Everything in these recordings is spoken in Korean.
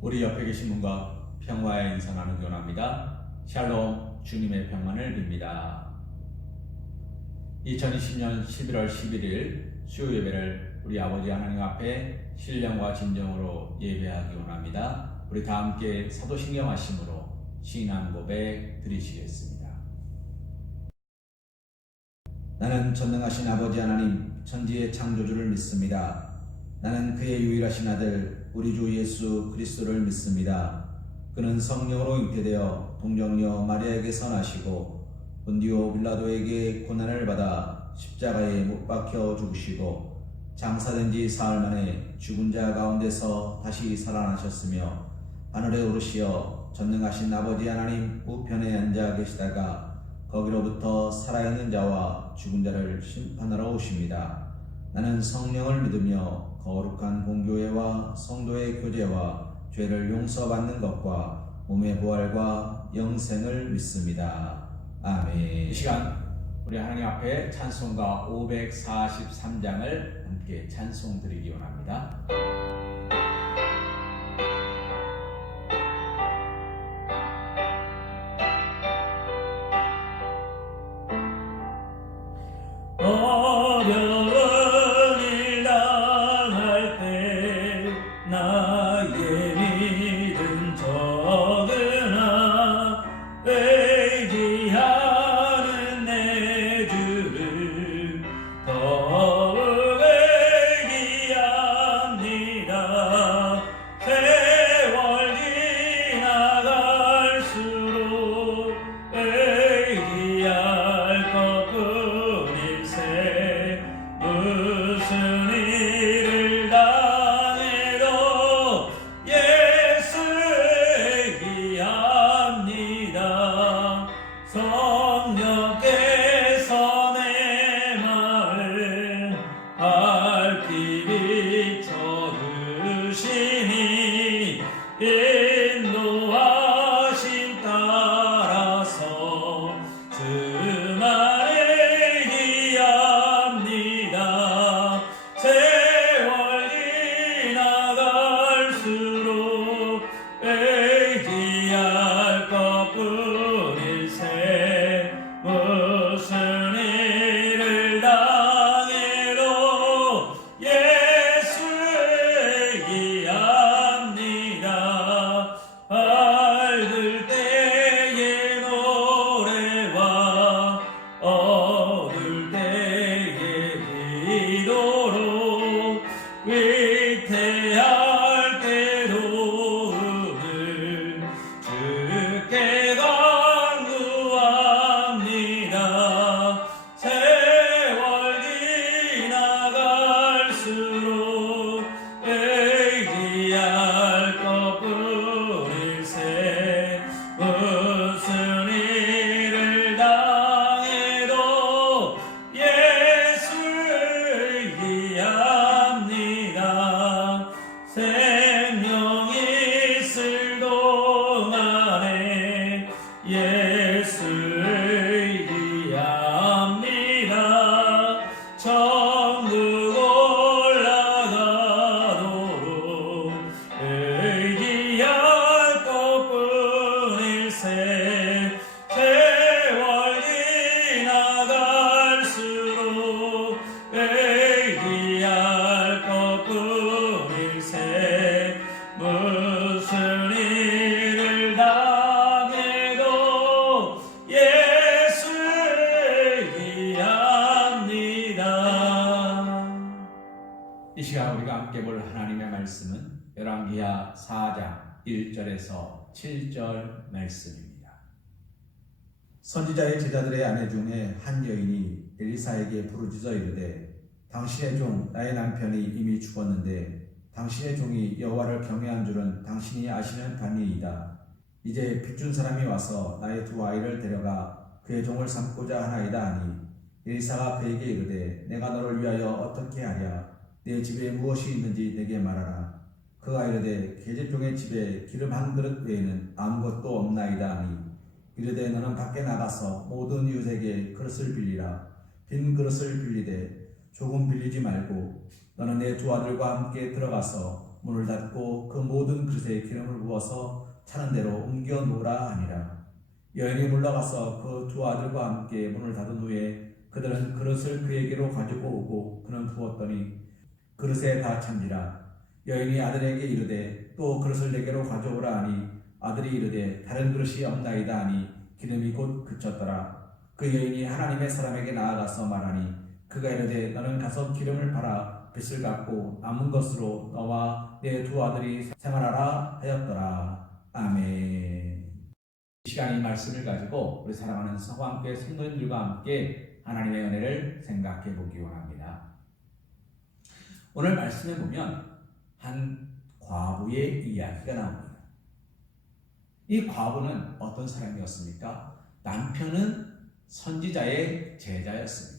우리 옆에 계신 분과 평화의 인사 나누기 원합니다. 샬롬, 주님의 평안을 빕니다. 2020년 11월 11일 수요 예배를 우리 아버지 하나님 앞에 신령과 진정으로 예배하기 원합니다. 우리 다 함께 사도신경 하심으로 신앙 고백 드리시겠습니다. 나는 전능하신 아버지 하나님 천지의 창조주를 믿습니다. 나는 그의 유일하신 아들 우리 주 예수 그리스도를 믿습니다. 그는 성령으로 잉태되어 동정녀 마리아에게서 나시고 본디오 빌라도에게 고난을 받아 십자가에 못 박혀 죽으시고 장사된 지 사흘 만에 죽은 자 가운데서 다시 살아나셨으며 하늘에 오르시어 전능하신 아버지 하나님 우편에 앉아 계시다가 거기로부터 살아있는 자와 죽은 자를 심판하러 오십니다. 나는 성령을 믿으며 거룩한 공교회와 성도의 교제와 죄를 용서받는 것과 몸의 부활과 영생을 믿습니다. 아멘. 이 시간 우리 하나님 앞에 찬송가 543장을 함께 찬송 드리기 원합니다. 어려운 일 당할 때 나의 믿음 적으나 의지하는 내 주를 더욱 의지합니다. 세월 지나갈수록 의지할 것뿐일세. 무슨 일을 당해도 예수 얘기합니다. 성령께서 내 마음 밝히 비춰주시니 인도하심 따라서 주만 의지합니다. 세월 지나갈수록 의지할 것뿐일세. 무슨 일을 당해도 예수 얘기합니다. 밝을 때의 노래와 어두울 때의 기도로 위태할 때도 오늘 주께 간구합니다. 세월 지나갈수록 의지할 것뿐일세. 무슨 일을 당해도 예수 얘기합니다. 생명이 있을 동안에 예수 얘기합니다. 천국 올라가도록 의지할 것뿐일세. 세월 지나갈수록 의지할 것뿐일세. 무슨 일을 당해도 예수 얘기합니다. 이 시간 우리가 함께 볼 하나님의 말씀은 열왕기하 4장 1절에서 7절 말씀입니다. 선지자의 제자들의 아내 중에 한 여인이 엘리사에게 부르짖어 이르되 당신의 종 나의 남편이 이미 죽었는데 당신의 종이 여호와를 경외한 줄은 당신이 아시는 바니이다. 이제 빚준 사람이 와서 나의 두 아이를 데려가 그의 종을 삼고자 하나이다 하니 엘리사가 그에게 이르되 내가 너를 위하여 어떻게 하랴. 내 집에 무엇이 있는지 내게 말하라. 그가 이르되 계집종의 집에 기름 한 그릇 외에는 아무것도 없나이다 하니 이르되 너는 밖에 나가서 모든 이웃에게 그릇을 빌리라. 빈 그릇을 빌리되 조금 빌리지 말고 너는 내 두 아들과 함께 들어가서 문을 닫고 그 모든 그릇에 기름을 부어서 차는 대로 옮겨 놓으라 하니라. 여인이 물러가서 그 두 아들과 함께 문을 닫은 후에 그들은 그릇을 그에게로 가지고 오고 그는 부었더니 그릇에 다 찬지라. 여인이 아들에게 이르되 또 그릇을 내게로 가져오라 하니 아들이 이르되 다른 그릇이 없나이다 하니 기름이 곧 그쳤더라. 그 여인이 하나님의 사람에게 나아가서 말하니 그가 이르되 너는 가서 기름을 팔아 빚을 갚고 남은 것으로 너와 내 두 아들이 생활하라 하였더라. 아멘. 이 시간 이 말씀을 가지고 우리 사랑하는 서광교회 성도님들과 함께 하나님의 은혜를 생각해 보기 원합니다. 오늘 말씀에 보면 한 과부의 이야기가 나옵니다. 이 과부는 어떤 사람이었습니까? 남편은 선지자의 제자였습니다.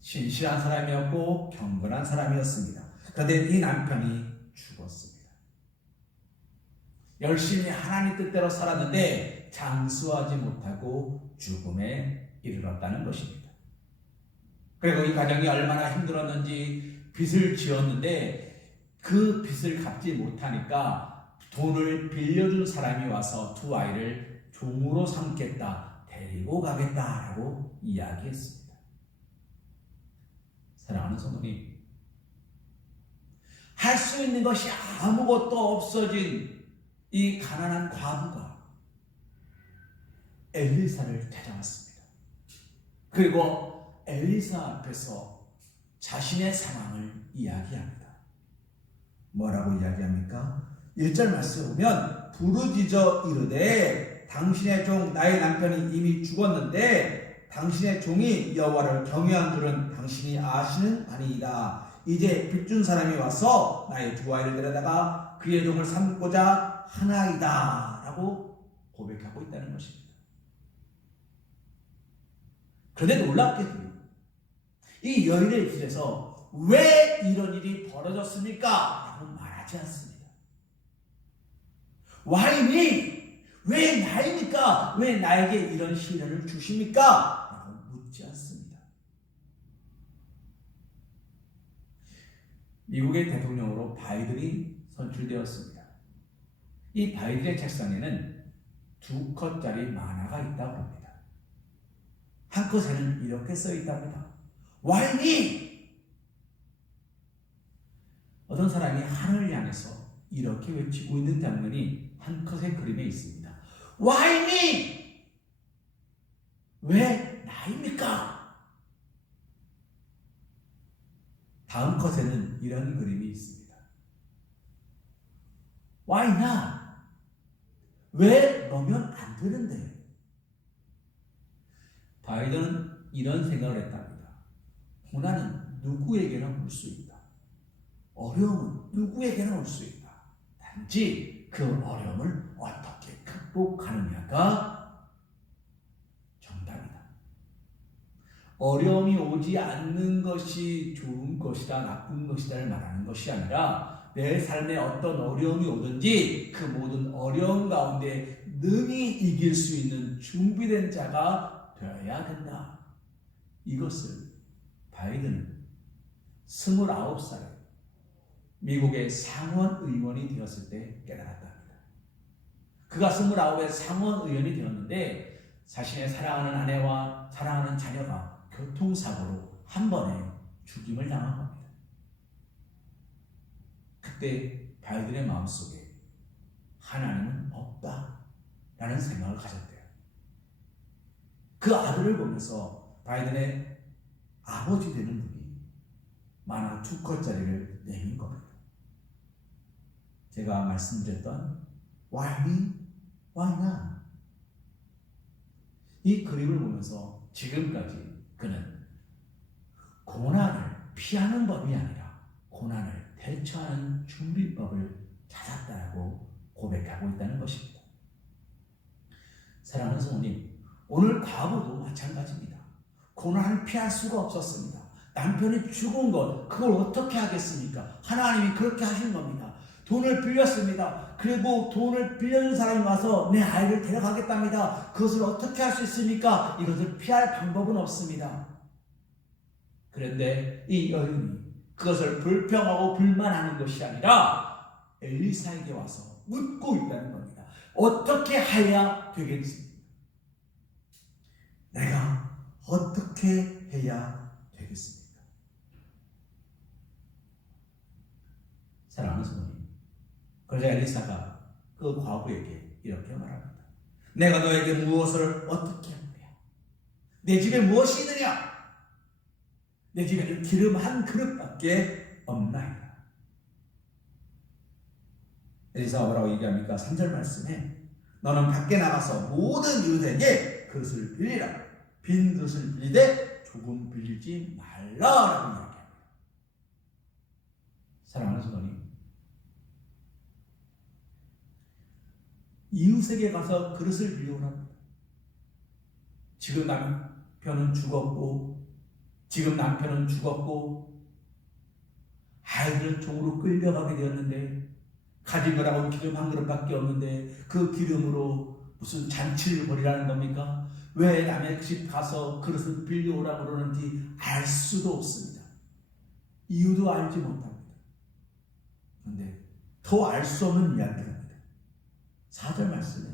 신실한 사람이었고 경건한 사람이었습니다. 그런데 이 남편이 죽었습니다. 열심히 하나님 뜻대로 살았는데 장수하지 못하고 죽음에 이르렀다는 것입니다. 그리고 이 가정이 얼마나 힘들었는지 빚을 지었는데 그 빚을 갚지 못하니까 돈을 빌려준 사람이 와서 두 아이를 종으로 삼겠다, 데리고 가겠다라고 이야기했습니다. 사랑하는 성도님, 할 수 있는 것이 아무것도 없어진 이 가난한 과부가 엘리사를 찾아왔습니다. 그리고 엘리사 앞에서 자신의 상황을 이야기합니다. 뭐라고 이야기합니까? 1절 말씀에 보면 부르짖어 이르되 당신의 종 나의 남편이 이미 죽었는데 당신의 종이 여호와를 경외한 줄은 당신이 아시는 바니이다. 이제 빚준 사람이 와서 나의 두 아이를 데려다가 그의 종을 삼고자 하나이다 라고 고백하고 있다는 것입니다. 그런데 놀랍게도 이 여인의 길에서 왜 이런 일이 벌어졌습니까? 라고 말하지 않습니다. Why me? 왜 나입니까? 왜 나에게 이런 시련을 주십니까? 라고 묻지 않습니다. 미국의 대통령으로 바이든이 선출되었습니다. 이 바이든의 책상에는 2컷짜리 만화가 있다고 합니다. 한 컷에는 이렇게 써 있답니다. Why me? 어떤 사람이 하늘을 향해서 이렇게 외치고 있는 장면이 한 컷의 그림에 있습니다. Why me? 왜 나입니까? 다음 컷에는 이런 그림이 있습니다. Why not? 왜 너면 안 되는데? 바이든은 이런 생각을 했답니다. 고난은 누구에게나 올 수 있다. 어려움은 누구에게나 올 수 있다. 단지 그 어려움을 어떻게 극복하느냐가 정답이다. 어려움이 오지 않는 것이 좋은 것이다, 나쁜 것이다를 말하는 것이 아니라 내 삶에 어떤 어려움이 오든지 그 모든 어려움 가운데 능히 이길 수 있는 준비된 자가 되어야 된다. 이것을 바이든은 29살에 미국의 상원 의원이 되었을 때 깨달았답니다. 그가 29에 상원 의원이 되었는데 자신의 사랑하는 아내와 사랑하는 자녀가 교통사고로 한 번에 죽임을 당한 겁니다. 그때 바이든의 마음속에 하나님은 없다라는 생각을 가졌대요. 그 아들을 보면서 바이든의 아버지 되는 분이 만화 2컷짜리를 내민 겁니다. 제가 말씀드렸던 Why me? Why not? 이 그림을 보면서 지금까지 그는 고난을 피하는 법이 아니라 고난을 대처하는 준비법을 찾았다라고 고백하고 있다는 것입니다. 사랑하는 성도님, 오늘 과부도 마찬가지입니다. 고난을 피할 수가 없었습니다. 남편이 죽은 것, 그걸 어떻게 하겠습니까? 하나님이 그렇게 하신 겁니다. 돈을 빌렸습니다. 그리고 돈을 빌려준 사람이 와서 내 아이를 데려가겠답니다. 그것을 어떻게 할 수 있습니까? 이것을 피할 방법은 없습니다. 그런데 이 여인이 그것을 불평하고 불만하는 것이 아니라 엘리사에게 와서 묻고 있다는 겁니다. 어떻게 해야 되겠습니까? 내가 어떻게 해야 되겠습니까? 사랑하는 성도님, 그러자 엘리사가 그 과부에게 이렇게 말합니다. 내가 너에게 무엇을 어떻게 하느냐? 내 집에 무엇이 있느냐? 내 집에는 기름 한 그릇밖에 없나이다. 엘리사가 뭐라고 얘기합니까? 3절 말씀에 너는 밖에 나가서 모든 이웃에게 그릇을 빌리라. 빈 그릇을 빌리되 조금 빌리지 말라라고 이야기합니다. 사랑하는 성도님, 이웃에게 가서 그릇을 빌려오랍니다. 지금 남편은 죽었고 아이들은 종으로 끌려가게 되었는데 가진 거라고 기름 한 그릇밖에 없는데 그 기름으로 무슨 잔치를 벌이라는 겁니까? 왜 남의 집 가서 그릇을 빌려오라고 그러는지 알 수도 없습니다. 이유도 알지 못합니다. 그런데 더 알 수 없는 이야기를 합니다. 4절 말씀에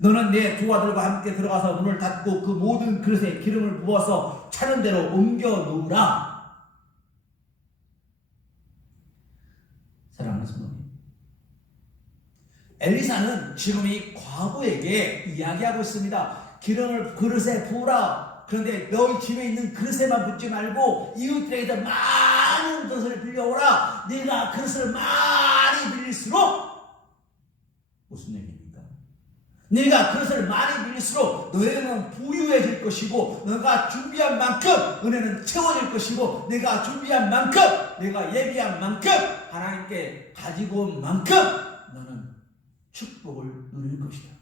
너는 내 두 아들과 함께 들어가서 문을 닫고 그 모든 그릇에 기름을 부어서 차는 대로 옮겨 놓으라. 사랑하는 성도님, 엘리사는 지금 이 과부에게 이야기하고 있습니다. 기름을 그릇에 부으라. 그런데 너희 집에 있는 그릇에만 붓지 말고 이웃들에게도 많은 그릇을 빌려오라. 네가 그릇을 많이 빌릴수록 무슨 얘기입니까? 네가 그릇을 많이 빌릴수록 너희는 부유해질 것이고 너가 준비한 만큼 은혜는 채워질 것이고 내가 준비한 만큼 내가 예비한 만큼 하나님께 가지고 온 만큼 너는 축복을 누릴 것이다.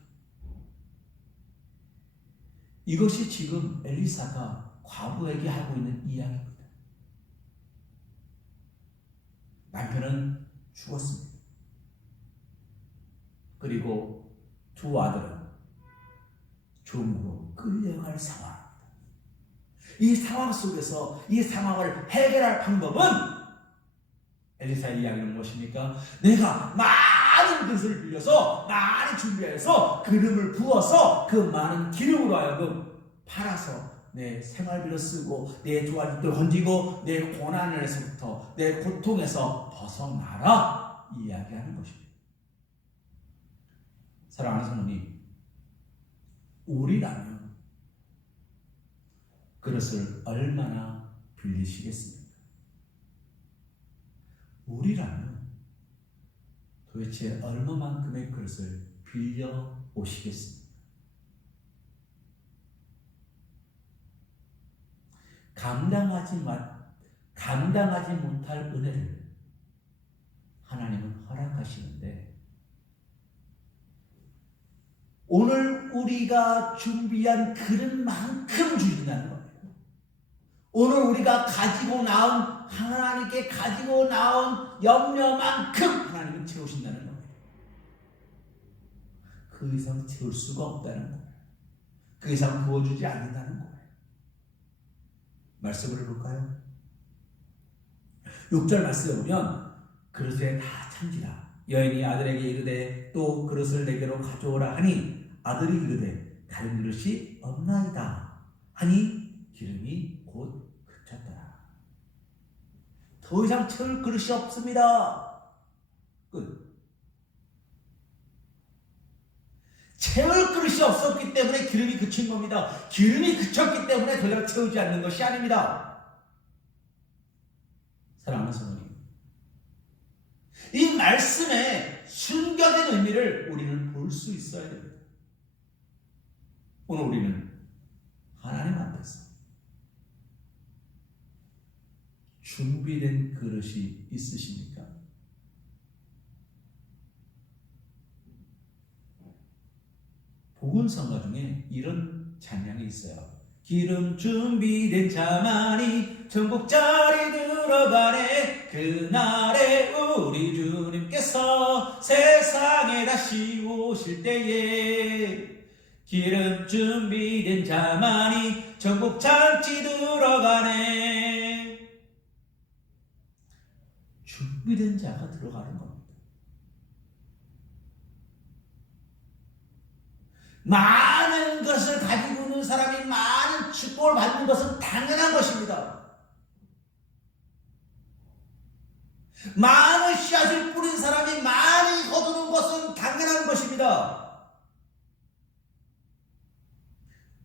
이것이 지금 엘리사가 과부에게 하고 있는 이야기입니다. 남편은 죽었습니다. 그리고 두 아들은 종으로 끌려갈 상황입니다. 이 상황 속에서 이 상황을 해결할 방법은 엘리사의 이야기는 무엇입니까? 내가 많은 그릇을 빌려서 많이 준비해서 기름을 부어서 그 많은 기름으로 하여금 팔아서 내 생활비를 쓰고 내 두 아들들 건지고 내 고난에서부터 내 고통에서 벗어나라 이야기하는 것입니다. 사랑하는 성도님, 우리라면 그릇을 얼마나 빌리시겠습니까? 우리라면 도대체 얼마만큼의 그릇을 빌려 오시겠습니까? 감당하지 못할 은혜를 하나님은 허락하시는데 오늘 우리가 준비한 그릇만큼 주신다는 겁니다. 오늘 우리가 가지고 나온 하나님께 가지고 나온 염려만큼 하나님은 채우신다는 겁니다. 그 이상 채울 수가 없다는 거예요. 그 이상 부어주지 않는다는 거예요. 말씀을 해볼까요? 6절 말씀에 보면 그릇에 다 찬지라. 여인이 아들에게 이르되 또 그릇을 내게로 가져오라 하니 아들이 이르되 다른 그릇이 없나이다 하니 기름이 곧 그쳤더라. 더 이상 채울 그릇이 없습니다. 끝. 채울 그릇이 없었기 때문에 기름이 그친 겁니다. 기름이 그쳤기 때문에 더 이상 채우지 않는 것이 아닙니다. 사랑하는 성도님, 이 말씀에 숨겨진 의미를 우리는 볼 수 있어야 됩니다. 오늘 우리는 하나님 앞에서 준비된 그릇이 있으십니까? 복음성가 중에 이런 찬양이 있어요. 기름 준비된 자만이 천국 자리 들어가네. 그날에 우리 주님께서 세상에 다시 오실 때에 기름 준비된 자만이 천국 잔치 들어가네. 준비된 자가 들어가는 겁니다. 많은 것을 가지고 있는 사람이 많은 축복을 받는 것은 당연한 것입니다. 많은 씨앗을 뿌린 사람이 많이 거두는 것은 당연한 것입니다.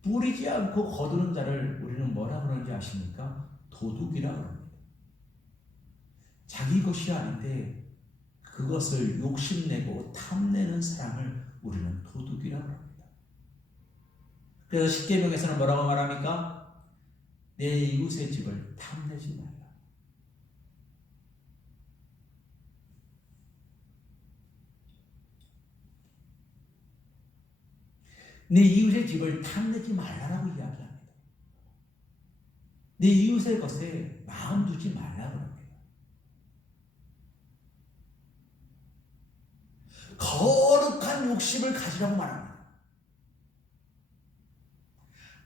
뿌리지 않고 거두는 자를 우리는 뭐라 그러는지 아십니까? 도둑이라 그럽니다. 자기 것이 아닌데 그것을 욕심내고 탐내는 사람을 우리는 도둑이라 그럽니다. 그래서 십계명에서는 뭐라고 말합니까? 내 이웃의 집을 탐내지 말라. 내 이웃의 집을 탐내지 말라라고 이야기합니다. 내 이웃의 것에 마음 두지 말라고 합니다. 거룩한 욕심을 가지라고 말합니다.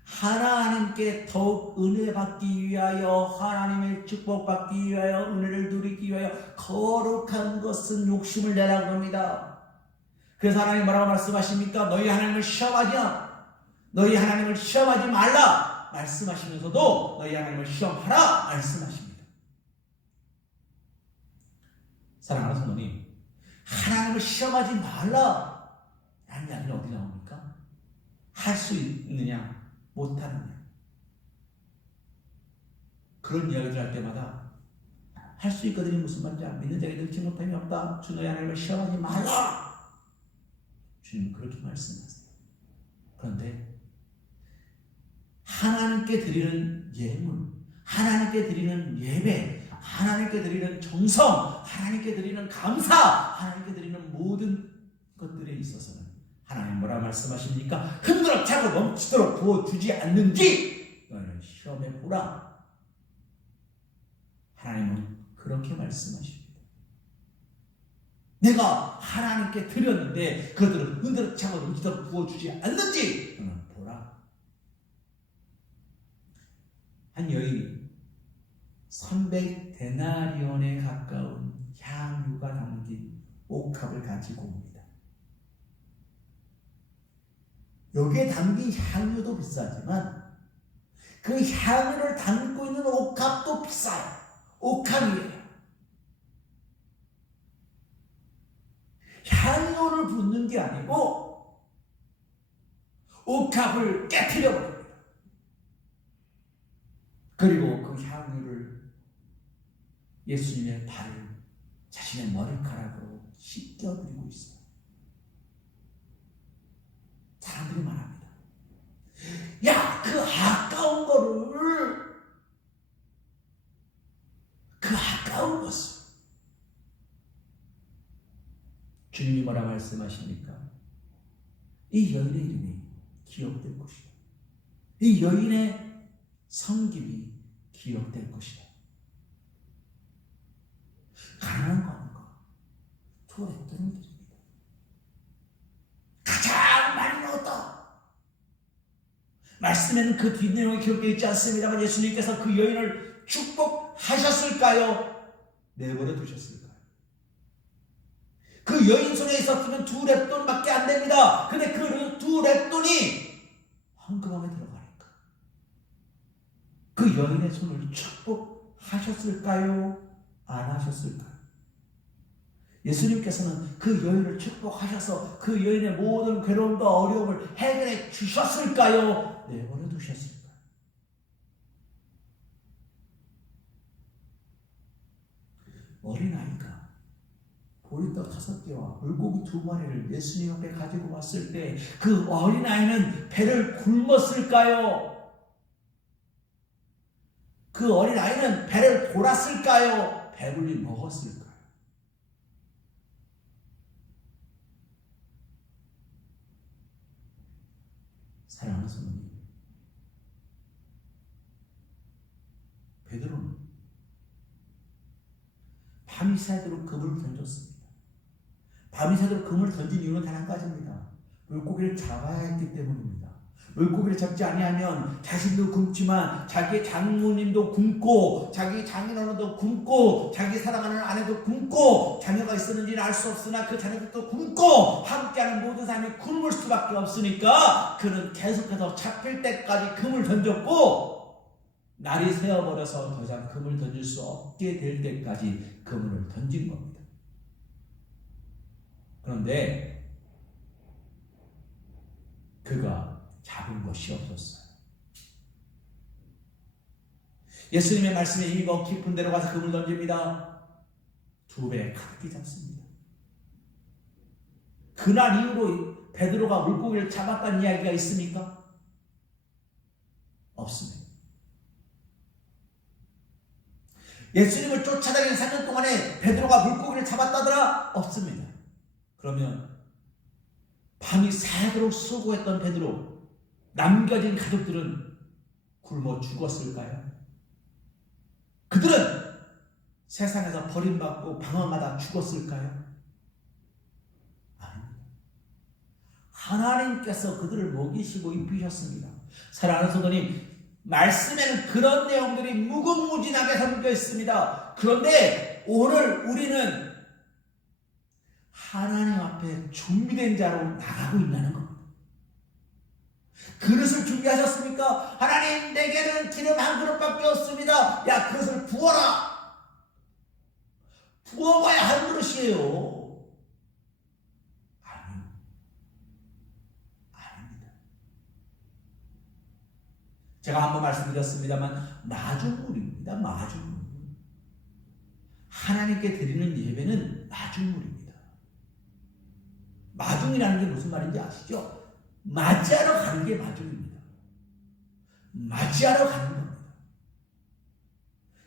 하나님께 더욱 은혜 받기 위하여, 하나님의 축복 받기 위하여, 은혜를 누리기 위하여 거룩한 것은 욕심을 내라고 합니다. 그래서 하나님 뭐라고 말씀하십니까? 너희 하나님을 시험하지 말라 말씀하시면서도 너희 하나님을 시험하라 말씀하십니다. 사랑하는 성도님, 하나님을 시험하지 말라 라는 이야기는 어디 나옵니까? 할 수 있느냐 못하느냐, 그런 이야기를 할 때마다 할 수 있거든요. 무슨 말인지 믿는 자에게 능치 못함이 없다. 주 너희 하나님을 시험하지 말라. 주님 그렇게 말씀하세요. 그런데 하나님께 드리는 예물, 하나님께 드리는 예배, 하나님께 드리는 정성, 하나님께 드리는 감사, 하나님께 드리는 모든 것들에 있어서는 하나님 뭐라 말씀하십니까? 흔들어 차고 넘치도록 부어주지 않는지 너희는 시험해 보라. 하나님은 그렇게 말씀하십니다. 내가 하나님께 드렸는데 그들은 흔들어 차고 넘치도록 부어주지 않는지 너는 보라. 한 여인이 300데나리온에 가까운 향유가 담긴 옥합을 가지고 옵니다. 여기에 담긴 향유도 비싸지만 그 향유를 담고 있는 옥합도 비싸요. 옥합이에요. 향유를 붓는 게 아니고 옥합을 깨트려 버립니다. 그리고 그 향유를 예수님의 발을 자신의 머리카락으로 씻겨드리고 있어요. 사람들이 말합니다. 야, 그 아까운 거를, 그 아까운 것을 주님이 뭐라 말씀하십니까? 이 여인의 이름이 기억될 것이다. 이 여인의 섬김이 기억될 것이다. 가난한 과부가 두 랩돈을 드립니다. 가장 많이 넣었다. 말씀에는 그 뒷내용이 기록되어 있지 않습니다만 예수님께서 그 여인을 축복하셨을까요? 내버려 두셨을까요? 그 여인 손에 있었으면 두 랩돈밖에 안 됩니다. 근데 그 두 랩돈이 황금함에 들어가니까 그 여인의 손을 축복하셨을까요? 안 하셨을까요? 예수님께서는 그 여인을 축복하셔서 그 여인의 모든 괴로움과 어려움을 해결해 주셨을까요? 내버려 두셨을까요? 어린아이가 보리떡 5개와 물고기 2마리를 예수님 앞에 가지고 왔을 때 그 어린아이는 배를 굶었을까요? 그 어린아이는 배를 골았을까요? 배불리 먹었을까요? 사랑하는 성도님, 베드로는 밤이 새도록 그물을 던졌습니다. 밤이 새도록 그물을 던진 이유는 단 한 가지입니다. 물고기를 잡아야 했기 때문입니다. 물고기를 잡지 아니하면 자신도 굶지만 자기 장모님도 굶고 자기 장인어른도 굶고 자기 사랑하는 아내도 굶고 자녀가 있었는지는 알 수 없으나 그 자녀들도 굶고 함께하는 모든 사람이 굶을 수밖에 없으니까 그는 계속해서 잡힐 때까지 금을 던졌고 날이 새어버려서 더 이상 금을 던질 수 없게 될 때까지 그물을 던진 겁니다. 그런데 그가 잡은 것이 없었어요. 예수님의 말씀에 힘입어 깊은 데로 가서 금을 던집니다. 2배 가득히 잡습니다. 그날 이후로 베드로가 물고기를 잡았다는 이야기가 있습니까? 없습니다. 예수님을 쫓아다니는 3년 동안에 베드로가 물고기를 잡았다더라? 없습니다. 그러면 밤이 새도록 수고했던 베드로, 남겨진 가족들은 굶어 죽었을까요? 그들은 세상에서 버림받고 방황하다 죽었을까요? 아닙니다. 하나님께서 그들을 먹이시고 입히셨습니다. 사랑하는 성도님, 말씀에는 그런 내용들이 무궁무진하게 담겨 있습니다. 그런데 오늘 우리는 하나님 앞에 준비된 자로 나가고 있다는 겁니다. 그릇을 준비하셨습니까? 하나님, 내게는 기름 한 그릇밖에 없습니다. 야, 그릇을 부어라. 부어봐야 한 그릇이에요. 아니요. 아닙니다. 제가 한번 말씀드렸습니다만 마중물입니다. 마중물. 하나님께 드리는 예배는 마중물입니다. 마중이라는 게 무슨 말인지 아시죠? 맞이하러 가는 게 마중입니다. 맞이하러 가는 겁니다.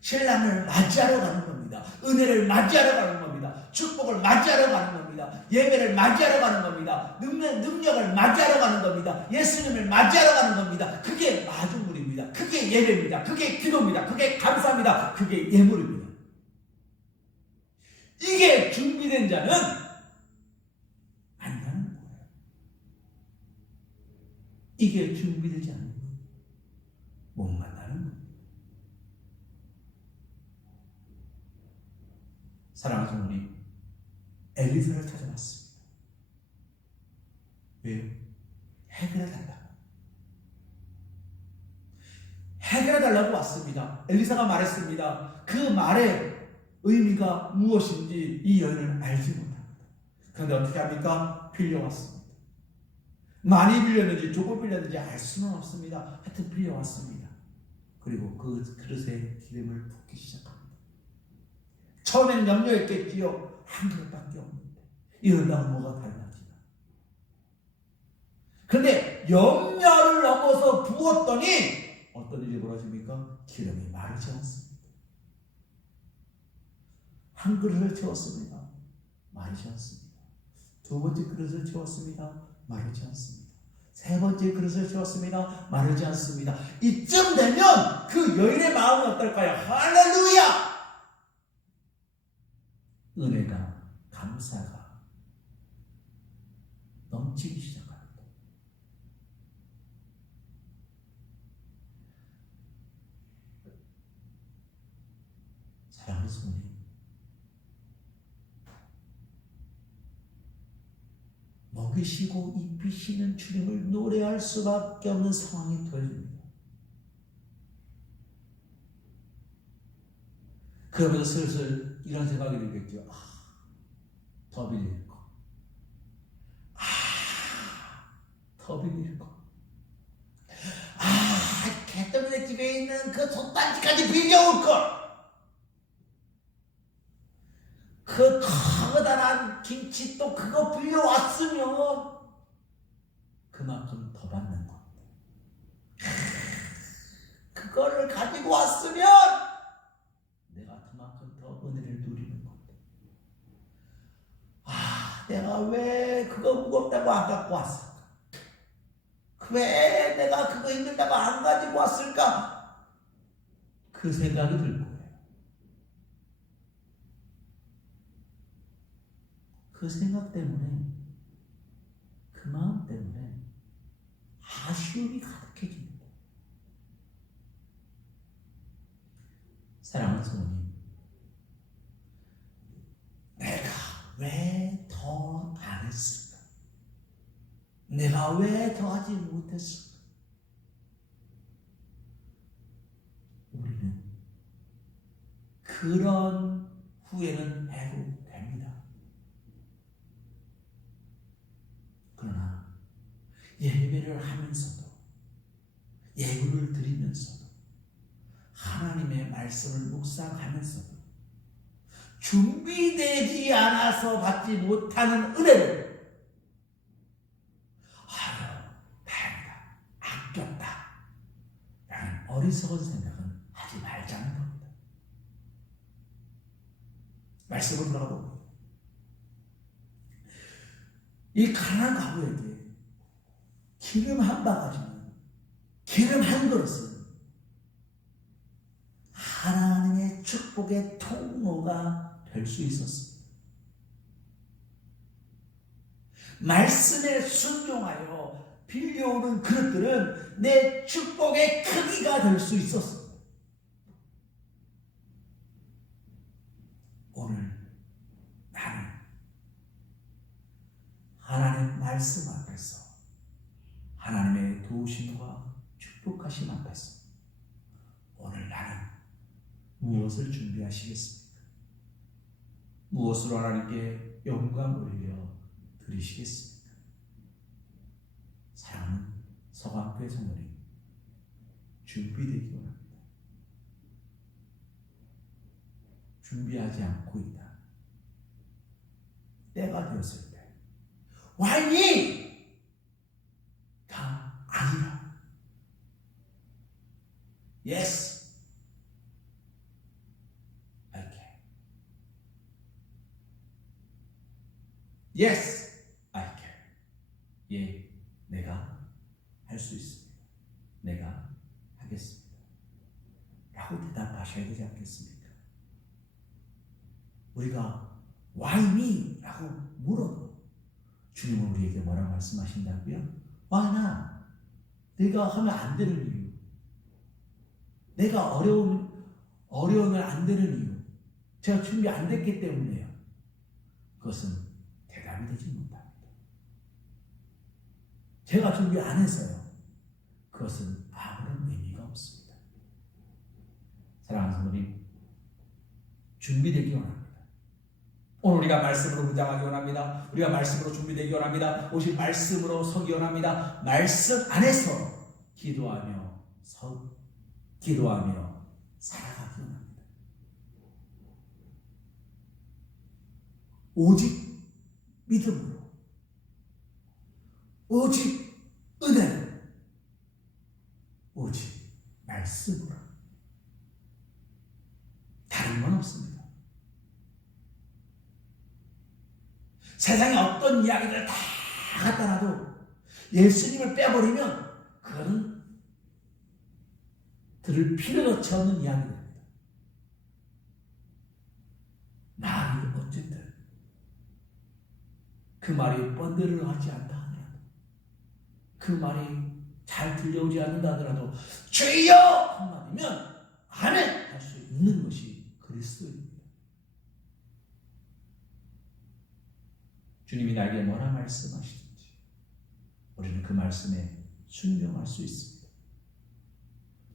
신랑을 맞이하러 가는 겁니다. 은혜를 맞이하러 가는 겁니다. 축복을 맞이하러 가는 겁니다. 예배를 맞이하러 가는 겁니다. 능력을 맞이하러 가는 겁니다. 예수님을 맞이하러 가는 겁니다. 그게 마중물입니다. 그게 예배입니다. 그게 기도입니다. 그게 감사입니다. 그게 예물입니다. 이게 준비된 자는 안다는 거예요. 이게 준비되지 않는 거예요. 못 만나는 거예요. 사랑하는 성도님, 엘리사를 찾아왔습니다. 왜요? 해결해달라고. 해결해달라고 왔습니다. 엘리사가 말했습니다. 그 말의 의미가 무엇인지 이 여인은 알지 못합니다. 그런데 어떻게 합니까? 빌려왔습니다. 많이 빌렸는지 조금 빌렸는지 알 수는 없습니다. 하여튼 빌려왔습니다. 그리고 그 그릇에 기름을 붓기 시작합니다. 처음에는 염려했겠지요. 한 그릇밖에 없는데 이러다가 뭐가 달라지나. 그런데 염려를 넘어서 부었더니 어떤 일이 벌어집니까? 기름이 마르지 않습니다. 한 그릇을 채웠습니다. 마르지 않습니다. 두 번째 그릇을 채웠습니다. 마르지 않습니다. 세 번째 그릇을 채웠습니다. 마르지 않습니다. 이쯤 되면 그 여인의 마음은 어떨까요? 할렐루야! 은혜가, 감사가 넘치기 시작합니다. 사랑하는 성도님, 먹이시고 입히시는 주님을 노래할 수밖에 없는 상황이 되어집니다. 그러면서 슬슬 이런 생각이 들겠죠. 더 빌릴 거. 더 빌릴 거. 개떡이네 집에 있는 그 솥단지까지 빌려올 걸. 그 커다란 김치 또 그거 빌려왔으면 그만큼 더 받는 겁니다. 그거를 가지고 왔으면 내가 그만큼 더 은혜를 누리는 겁니다. 내가 왜 그거 무겁다고 안 갖고 왔을까? 그 왜 내가 그거 힘들다고 안 가지고 왔을까? 그 생각이 들 거예요. 그 생각 때문에, 그 마음 때문에 아쉬움이 가득해집니다. 사랑하는 성도님, 내가 왜 더 안 했을까? 내가 왜 더 하지 못했을까? 우리는 그런 후회는 해도 됩니다. 그러나 예배를 하면서도, 예물을 드리면서도, 하나님의 말씀을 묵상하면서도 준비되지 않아서 받지 못하는 은혜를 다행이다, 아꼈다 라는 어리석은 생각은 하지 말자는 겁니다. 말씀을 들어보고 이 가난한 과부에게 기름 한 바가지는, 기름 한 그릇은 하나님의 축복의 통로가 될 수 있었습니다. 말씀에 순종하여 빌려오는 그릇들은 내 축복의 크기가 될 수 있었습니다. 오늘 나는 하나님 말씀 앞에서, 하나님의 도우심과 축복하심 앞에서 오늘 나는 무엇을 준비하시겠습니까? 무엇으로 하나님께 영광 올려 드리시겠습니까? 사랑하는 서강교회 성도님, 준비되기 원합니다. 준비하지 않고 있다. 때가 되었을 때 와인이 다 아니라 Yes, I can. Yes, I can. 예, 내가 할 수 있습니다. 내가 하겠습니다. 라고 대답하셔야 되지 않겠습니까? 우리가 Why me? 라고 물어도 주님은 우리에게 뭐라 말씀하신다고요? Why not? 내가 하면 안 되는 이유, 내가 어려우면 안 되는 이유, 제가 준비 안 됐기 때문에요. 그것은 대답이 되지 못합니다. 제가 준비 안 해서요. 그것은 아무런 의미가 없습니다. 사랑하는 성도님, 준비되기 원합니다. 오늘 우리가 말씀으로 무장하기 원합니다. 우리가 말씀으로 준비되기 원합니다. 오직 말씀으로 서기 원합니다. 말씀 안에서 기도하며 살아가기 원합니다. 오직 믿음으로, 오직 은혜로, 오직 말씀으로, 다른 건 없습니다. 세상에 어떤 이야기들 다 갖다 놔도 예수님을 빼버리면 그거는 들을 필요가 없는 이야기입니다. 말이 어쨌든 그 말이 번데를 하지 않다 하더라도, 그 말이 잘 들려오지 않는다 하더라도 주여 한마디면 아멘 할 수 있는 것이 그리스도입니다. 주님이 나에게 뭐라 말씀하시든지 우리는 그 말씀에 순종할 수 있습니다.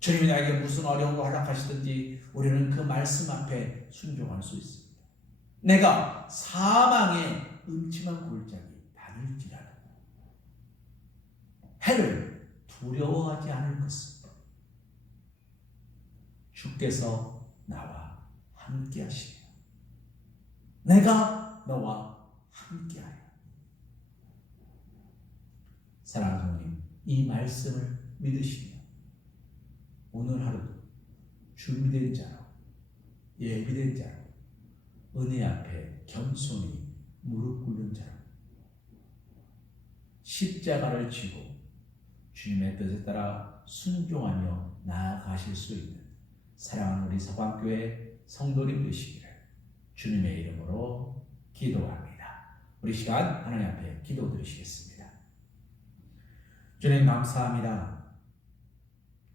주님이 나에게 무슨 어려움을 허락하시든지 우리는 그 말씀 앞에 순종할 수 있습니다. 내가 사망의 음침한 골짜기 다닐지라도 해를 두려워하지 않을 것입니다. 주께서 나와 함께 하시며 내가 너와 함께하여. 사랑하는 성도님, 이 말씀을 믿으시며 오늘 하루도 준비된 자로, 예비된 자로, 은혜 앞에 겸손히 무릎 꿇는 자로, 십자가를 지고 주님의 뜻에 따라 순종하며 나아가실 수 있는 사랑하는 우리 서방교회 성도님 되시기를 주님의 이름으로 기도합니다. 우리 시간 하나님 앞에 기도드리시겠습니다. 주님 감사합니다.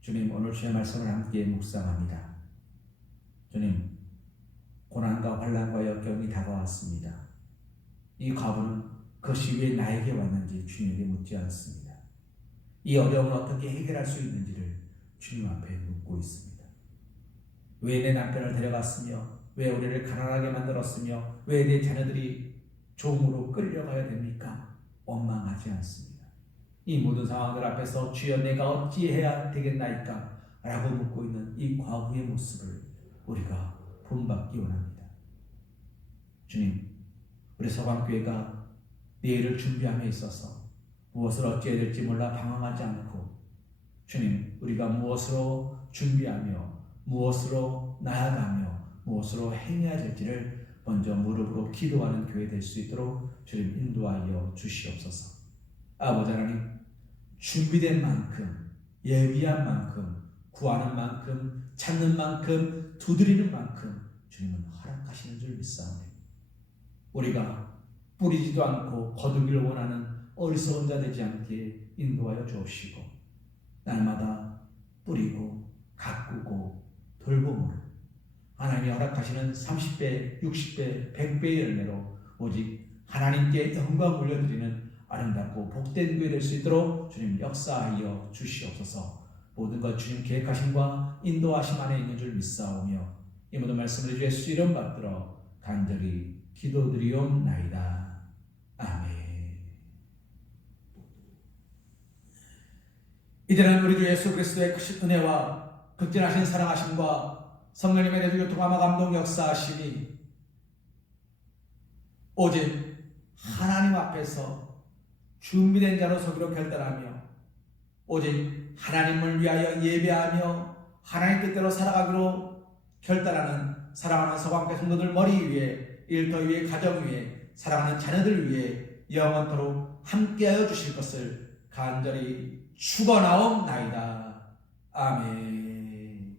주님 오늘 주의 말씀을 함께 묵상합니다. 주님 고난과 환난과 역경이 다가왔습니다. 이 과부는 그것이 왜 나에게 왔는지 주님에게 묻지 않습니다. 이 어려움을 어떻게 해결할 수 있는지를 주님 앞에 묻고 있습니다. 왜 내 남편을 데려갔으며 왜 우리를 가난하게 만들었으며 왜 내 자녀들이 종으로 끌려가야 됩니까? 원망하지 않습니다. 이 모든 상황들 앞에서 주여 내가 어찌해야 되겠나이까? 라고 묻고 있는 이 과부의 모습을 우리가 본받기 원합니다. 주님, 우리 서방교회가 내일을 준비함에 있어서 무엇을 어찌해야 될지 몰라 방황하지 않고 주님, 우리가 무엇으로 준비하며 무엇으로 나아가며 무엇으로 행해야 될지를 먼저 무릎으로 기도하는 교회 될 수 있도록 주님 인도하여 주시옵소서. 아버지 하나님, 준비된 만큼, 예비한 만큼, 구하는 만큼, 찾는 만큼, 두드리는 만큼 주님은 허락하시는 줄 믿사오니 우리가 뿌리지도 않고 거두기를 원하는 어리석은 자 되지 않게 인도하여 주옵시고 날마다 뿌리고 가꾸고 돌봄으로 하나님이 허락하시는 30배, 60배, 100배의 열매로 오직 하나님께 영광 올려드리는 아름답고 복된 교회 될 수 있도록 주님 역사하여 주시옵소서. 모든 것 주님 계획하심과 인도하심 안에 있는 줄 믿사오며 이 모든 말씀을 주의 수 이름 받들어 간절히 기도드리옵나이다. 아멘. 이제는 우리 주 예수 그리스도의 크신 은혜와 극진하신 사랑하심과 성령님의 내주 교통하마 감동 역사하심이 오직 하나님 앞에서 준비된 자로 서기로 결단하며 오직 하나님을 위하여 예배하며 하나님 뜻대로 살아가기로 결단하는 사랑하는 서방교 성도들 머리 위에 일터 위에 가정 위에 사랑하는 자녀들 위에 영원토록 함께하여 주실 것을 간절히 축원하옵나이다. 아멘.